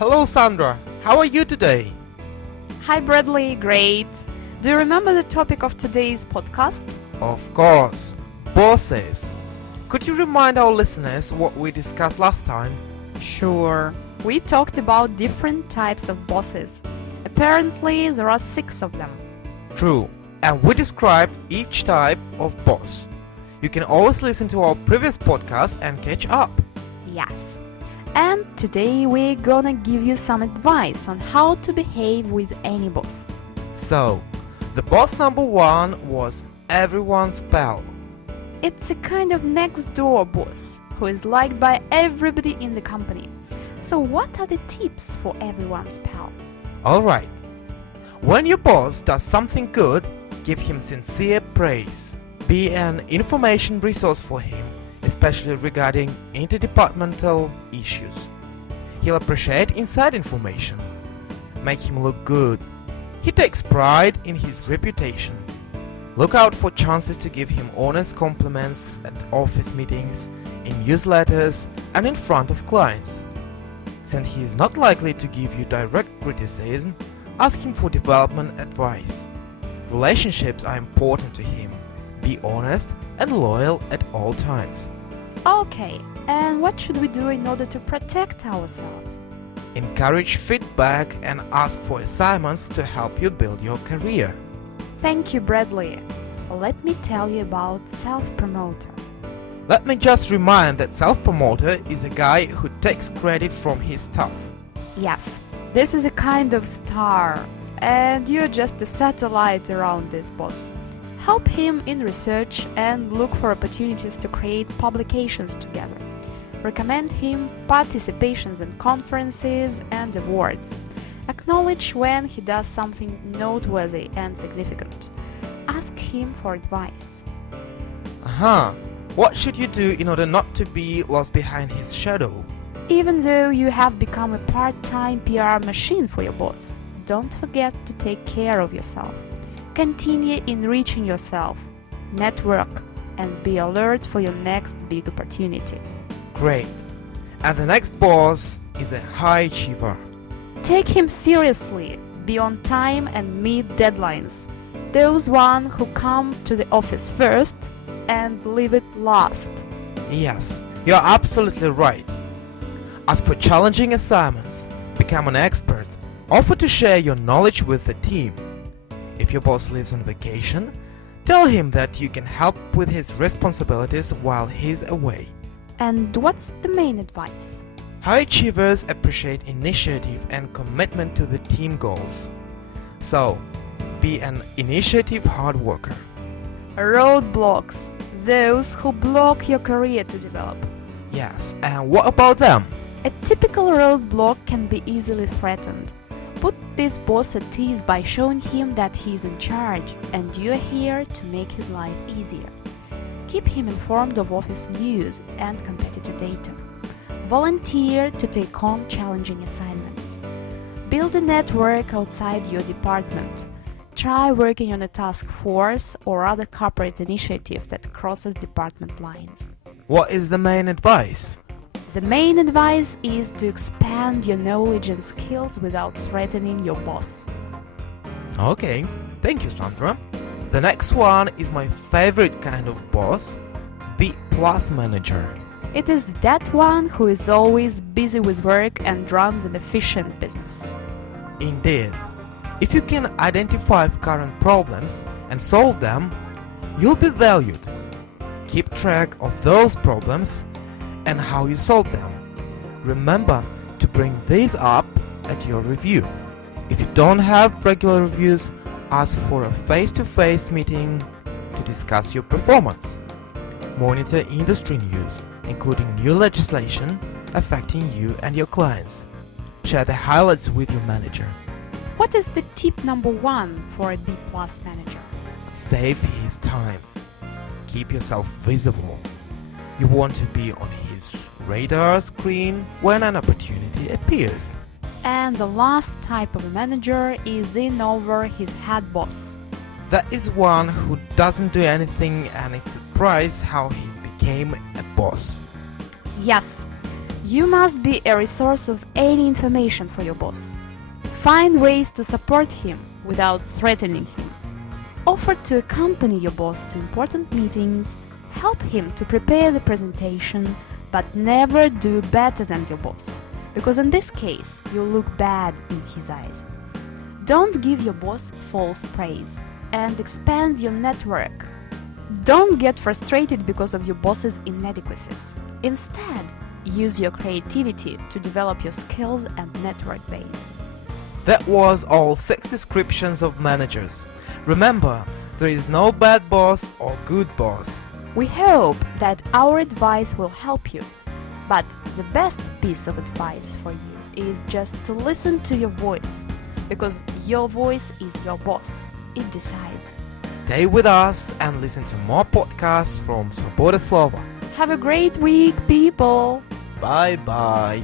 Hello Sandra, how are you today? Hi Bradley, great. Do you remember the topic of today's podcast? Of course, bosses. Could you remind our listeners what we discussed last time? Sure. We talked about different types of bosses. Apparently, there are 6 of them. True, and we described each type of boss. You can always listen to our previous podcast and catch up. Yes. And today we're gonna give you some advice on how to behave with any boss. So, the boss number 1 was everyone's pal. It's a kind of next door boss who is liked by everybody in the company. So what are the tips for everyone's pal? Alright. When your boss does something good, give him sincere praise. Be an information resource for him, especially regarding interdepartmental issues. He'll appreciate inside information. Make him look good. He takes pride in his reputation. Look out for chances to give him honest compliments at office meetings, in newsletters, and in front of clients. Since he is not likely to give you direct criticism, ask him for development advice. Relationships are important to him. Be honest and loyal at all times. Okay, and what should we do in order to protect ourselves? Encourage feedback and ask for assignments to help you build your career. Thank you, Bradley. Let me tell you about self-promoter. Let me just remind that self-promoter is a guy who takes credit from his stuff. Yes, this is a kind of star, and you're just a satellite around this boss. Help him in research and look for opportunities to create publications together. Recommend him participations in conferences and awards. Acknowledge when he does something noteworthy and significant. Ask him for advice. What should you do in order not to be lost behind his shadow? Even though you have become a part-time PR machine for your boss, don't forget to take care of yourself. Continue enriching yourself, network, and be alert for your next big opportunity. Great. And the next boss is a high achiever. Take him seriously, be on time and meet deadlines. Those ones who come to the office first and leave it last. Yes, you're absolutely right. Ask for challenging assignments, become an expert, offer to share your knowledge with the team. If your boss lives on vacation, tell him that you can help with his responsibilities while he's away. And what's the main advice? High achievers appreciate initiative and commitment to the team goals. So, be an initiative hard worker. Roadblocks, those who block your career to develop. Yes, and what about them? A typical roadblock can be easily threatened. Put this boss at ease by showing him that he is in charge and you're here to make his life easier. Keep him informed of office news and competitor data. Volunteer to take on challenging assignments. Build a network outside your department. Try working on a task force or other corporate initiative that crosses department lines. What is the main advice? The main advice is to expand your knowledge and skills without threatening your boss. Okay, thank you, Sandra. The next one is my favorite kind of boss, B+ manager. It is that one who is always busy with work and runs an efficient business. Indeed. If you can identify current problems and solve them, you'll be valued. Keep track of those problems and how you solve them. Remember to bring these up at your review. If you don't have regular reviews, ask for a face-to-face meeting to discuss your performance. Monitor industry news, including new legislation affecting you and your clients. Share the highlights with your manager. What is the tip number 1 for a B+ manager? Save his time. Keep yourself visible. You want to be on his radar screen when an opportunity appears. And the last type of a manager is in over his head boss. That is one who doesn't do anything and it's surprised how he became a boss. Yes, You must be a resource of any information for your boss. Find ways to support him without threatening him. Offer to accompany your boss to important meetings, help him to prepare the presentation, but never do better than your boss, because in this case you look bad in his eyes. Don't give your boss false praise and expand your network. Don't get frustrated because of your boss's inadequacies. Instead, use your creativity to develop your skills and network base. That was all 6 descriptions of managers. Remember, there is no bad boss or good boss. We hope that our advice will help you, but the best piece of advice for you is just to listen to your voice, because your voice is your boss. It decides. Stay with us and listen to more podcasts from Svoboda Slova. Have a great week, people! Bye bye.